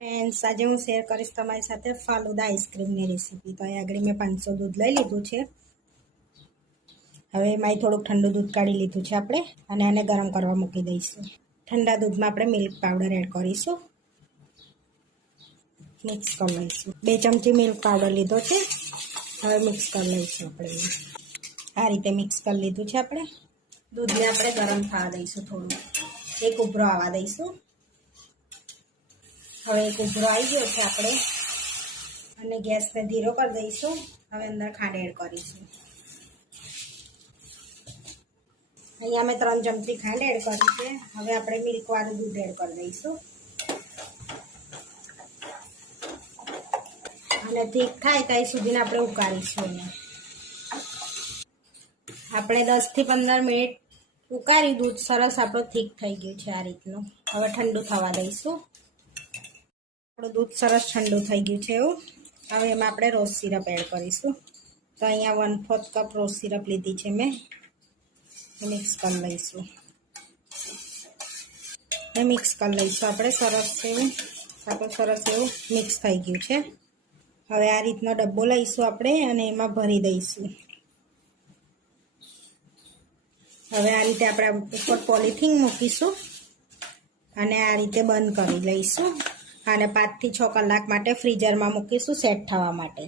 Friends આજે હું share કરીશ તમારી સાથે ફાલુદા આઈસ્ક્રીમની રેસીપી તો અહીં આગળ મેં પાંચસો દૂધ લઈ લીધું છે. હવે એમાં થોડુંક ઠંડુ દૂધ કાઢી લીધું છે આપણે અને આને ગરમ કરવા મૂકી દઈશું. ઠંડા દૂધમાં આપણે મિલ્ક પાવડર એડ કરીશું. મિક્સ કરી લઈશું. બે ચમચી મિલ્ક પાવડર લીધો છે. હવે મિક્સ કરી લઈશું આપણે. આ રીતે મિક્સ કરી લીધું છે આપણે. દૂધને આપણે ગરમ થવા દઈશું થોડું એક ઉભરો આવવા દઈશું. હવે એક ઉભરો આવી ગયો છે આપણે. અને ગેસને ધીરો કરી દઈશું. હવે અંદર ખાંડ એડ કરીશું. અહીંયા મેં ત્રણ ચમચી ખાંડ એડ કરી છે. હવે આપણે મિલ્કવાળું દૂધ એડ કરી દઈશું. અને ઠીક થાય ત્યાં સુધીને આપણે ઉકાળીશું એને. આપણે દસથી પંદર મિનિટ ઉકાળી દૂધ. સરસ આપણું ઠીક થઈ ગયું છે આ રીતનું. હવે ઠંડુ થવા દઈશું. આપણું દૂધ સરસ ઠંડુ થઈ ગયું છે એવું. હવે એમાં આપણે રોઝ સિરપ એડ કરીશું. તો અહીંયા one fourth cup rose syrup લીધી છે મેં. મિક્સ કરી લઈશું. એ મિક્સ કરી લઈશું આપણે, સરસ એવું. આપણું સરસ એવું મિક્સ થઈ ગયું છે. હવે આ રીતનો ડબ્બો લઈશું આપણે અને એમાં ભરી દઈશું. હવે આ રીતે આપણે ઉપર પોલિથીન મૂકીશું અને આ રીતે બંધ કરી લઈશું. અને પાંચથી છ કલાક માટે ફ્રીઝરમાં મૂકીશું સેટ થવા માટે.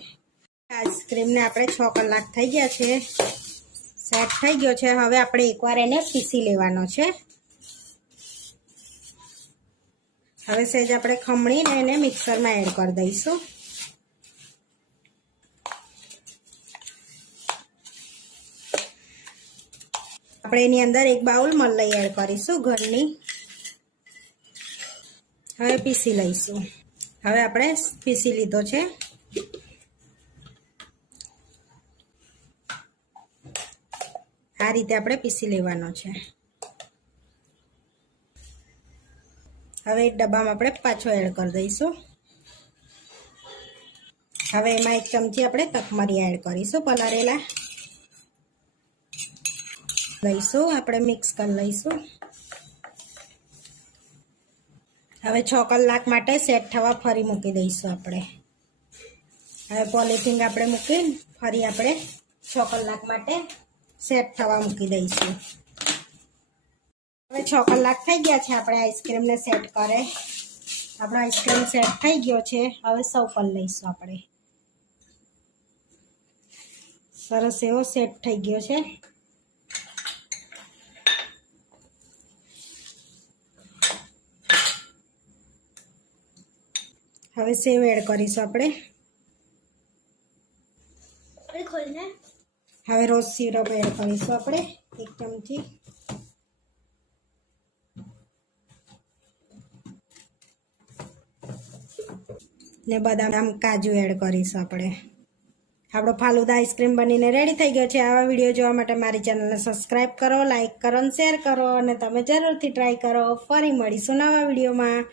આઈસ્ક્રીમને આપણે છ કલાક થઈ ગયા છે. સેટ થઈ ગયો છે. હવે આપણે એકવાર એને પીસી લેવાનો છે. હવે સહેજ આપણે ખમણીને એને મિક્સરમાં એડ કરી દઈશું. આપણે એની અંદર એક બાઉલ મલાઈ એડ કરીશું ઘરની. હવે પીસી લઈશું. હવે આપણે પીસી લીધો છે. આ રીતે આપણે પીસી લેવાનો છે. હવે એક ડબ્બામાં આપણે પાછો એડ કરી દઈશું. હવે એમાં એક ચમચી આપણે તકમરી એડ કરીશું પલારેલા લઈશું, આપણે મિક્સ કરી લઈશું. હવે છ કલાક માટે સેટ થવા ફરી મૂકી દઈશું આપણે. હવે પોલિથીન આપણે મૂકી ફરી આપણે છ કલાક માટે સેટ થવા મૂકી દઈશું. હવે છ કલાક થઈ ગયા છે આપણે આઈસ્ક્રીમને સેટ કરે. આપણો આઈસ્ક્રીમ સેટ થઈ ગયો છે. હવે સૌ કરી લઈશું આપણે. સરસ એવો સેટ થઈ ગયો છે. હવે સેવ એડ કરીશું આપણે. હવે રોઝ સિરપ એડ કરીશું આપણે એક ચમચી. ને બદામ કાજુ એડ કરીશું આપણે. આપણો ફાલુદા આઈસ્ક્રીમ બનીને રેડી થઈ ગયો છે. આવા વીડિયો જોવા માટે મારી ચેનલને સબસ્ક્રાઈબ કરો લાઇક કરો અને શેર કરો અને તમે જરૂરથી ટ્રાય કરો. ફરી મળીશું નવા વિડીયોમાં